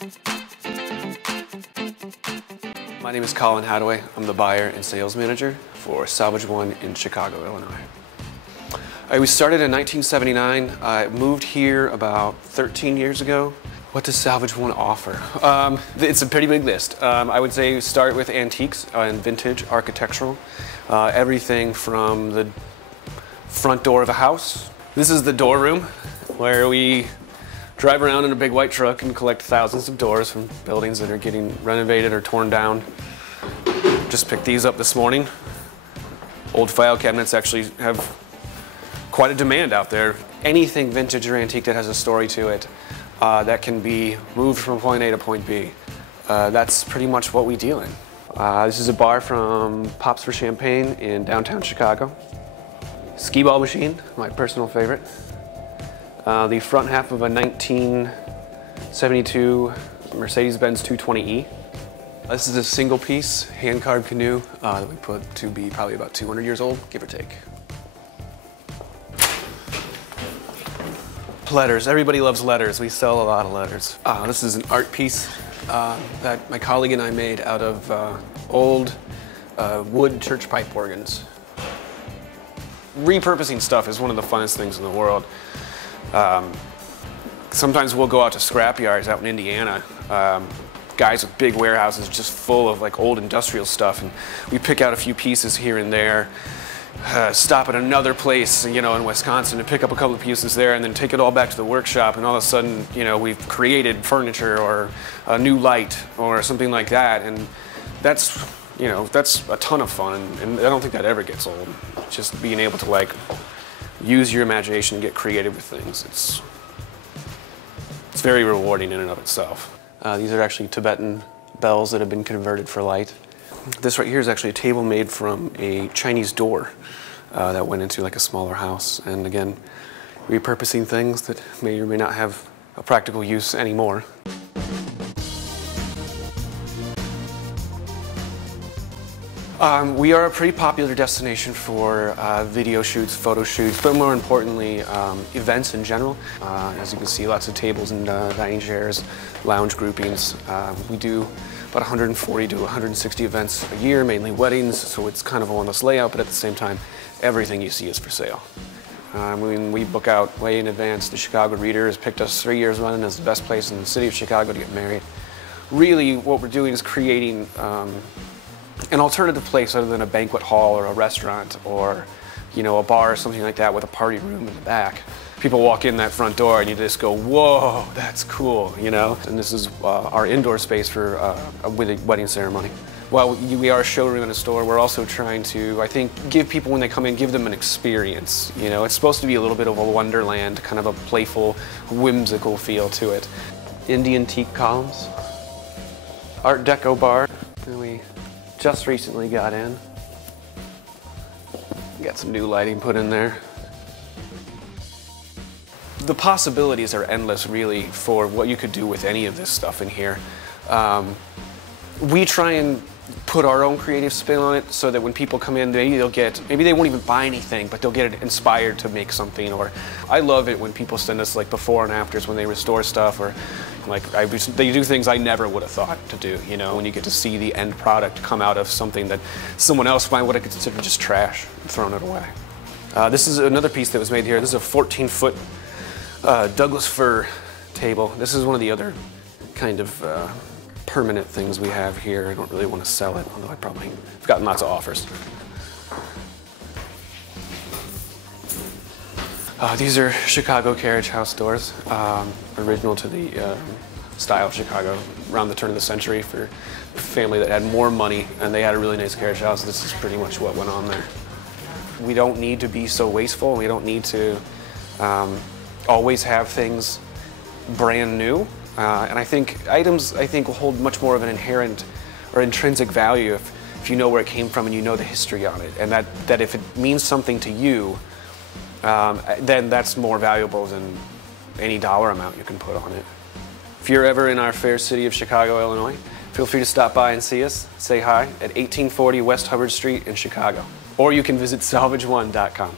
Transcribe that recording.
My name is Colin Hadaway. I'm the buyer and sales manager for SalvageOne in Chicago, Illinois. We started in 1979. I moved here about 13 years ago. What does SalvageOne offer? It's a pretty big list. I would say start with antiques and vintage architectural. Everything from the front door of a house. This is the door room where we drive around in a big white truck and collect thousands of doors from buildings that are getting renovated or torn down. Just picked these up this morning. Old file cabinets actually have quite a demand out there. Anything vintage or antique that has a story to it that can be moved from point A to point B. That's pretty much what we deal in. This is a bar from Pops for Champagne in downtown Chicago. Skee ball machine, my personal favorite. The front half of a 1972 Mercedes-Benz 220E. This is a single piece hand-carved canoe that we put to be probably about 200 years old, give or take. Letters, everybody loves letters. We sell a lot of letters. This is an art piece that my colleague and I made out of old wood church pipe organs. Repurposing stuff is one of the funnest things in the world. Sometimes we'll go out to scrap yards out in Indiana, guys with big warehouses just full of like old industrial stuff, and we pick out a few pieces here and there, stop at another place, you know, in Wisconsin to pick up a couple of pieces there, and then take it all back to the workshop, and all of a sudden, you know, we've created furniture or a new light or something like that, and that's, you know, that's a ton of fun, and I don't think that ever gets old. Just being able to like use your imagination and get creative with things. It's very rewarding in and of itself. These are actually Tibetan bells that have been converted for light. This right here is actually a table made from a Chinese door that went into like a smaller house. And again, repurposing things that may or may not have a practical use anymore. We are a pretty popular destination for video shoots, photo shoots, but more importantly, events in general. As you can see, lots of tables and dining chairs, lounge groupings. We do about 140 to 160 events a year, mainly weddings, so it's kind of a one-less layout, but at the same time, everything you see is for sale. When we book out way in advance, the Chicago Reader has picked us 3 years running as the best place in the city of Chicago to get married. Really, what we're doing is creating an alternative place other than a banquet hall or a restaurant or, you know, a bar or something like that with a party room in the back. People walk in that front door and you just go, whoa, that's cool, you know? And this is our indoor space for a wedding ceremony. While we are a showroom and a store, we're also trying to, I think, give people when they come in, give them an experience. You know, it's supposed to be a little bit of a wonderland, kind of a playful, whimsical feel to it. Indian teak columns, Art Deco bar, and we just recently got in. Got some new lighting put in there. The possibilities are endless, really, for what you could do with any of this stuff in here. We try and put our own creative spin on it so that when people come in, maybe they won't even buy anything, but they'll get inspired to make something. Or I love it when people send us like before and afters when they restore stuff, or like they do things I never would have thought to do, you know, when you get to see the end product come out of something that someone else might would have considered just trash and thrown it away. This is another piece that was made here. This is a 14-foot Douglas fir table. This is one of the other kind of permanent things we have here. I don't really want to sell it, although I've gotten lots of offers. These are Chicago carriage house doors, original to the style of Chicago around the turn of the century for a family that had more money and they had a really nice carriage house. This is pretty much what went on there. We don't need to be so wasteful. We don't need to always have things brand new. And I think items, will hold much more of an inherent or intrinsic value if you know where it came from and you know the history on it. And that if it means something to you, then that's more valuable than any dollar amount you can put on it. If you're ever in our fair city of Chicago, Illinois, feel free to stop by and see us, say hi, at 1840 West Hubbard Street in Chicago. Or you can visit SalvageOne.com.